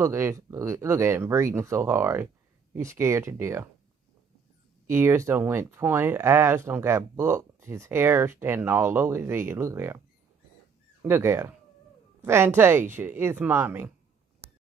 Look at this. Look at him breathing so hard. He's scared to death. Ears done went pointed. Eyes done got booked. His hair standing all over his head. Look at him. Look at him. Fantasia, it's mommy.